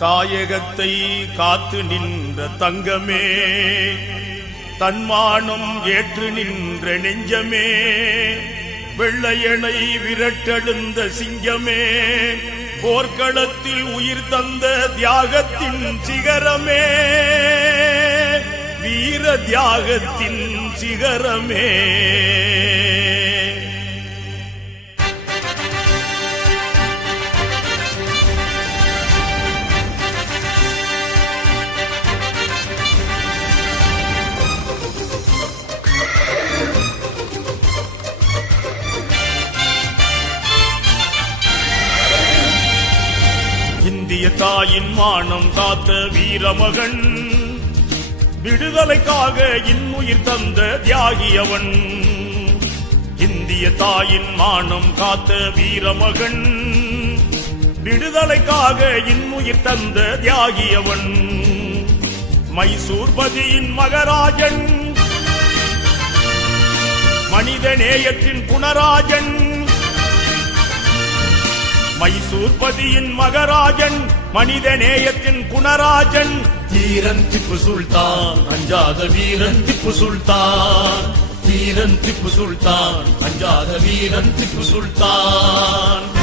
தாயகத்தை காத்து நின்ற தங்கமே தன்மானம் ஏற்று நின்ற நெஞ்சமே வெள்ளையனை விரட்டெழுந்த சிங்கமே போர்க்களத்தில் உயிர் தந்த தியாகத்தின் சிகரமே வீர தியாகத்தின் சிகரமே. இந்திய தாயின் மானம் காத்த வீரமகன். விடுதலைக்காக இன்னுயிர் தந்த தியாகியவன். இந்திய தாயின் மானம் காத்த வீரமகன். விடுதலைக்காக இன்னுயிர் தந்த தியாகியவன். மைசூர்பதியின் மகராஜன். மனித நேயத்தின் குணராஜன் மைசூர்பதியின் மகராஜன் மனித நேயத்தின் குணராஜன். தீரன் திப்பு சுல்தான் அஞ்சாத வீரன் திப்பு சுல்தான். வீரன் திப்பு சுல்தான் அஞ்சாத வீரன் திப்பு சுல்தான்.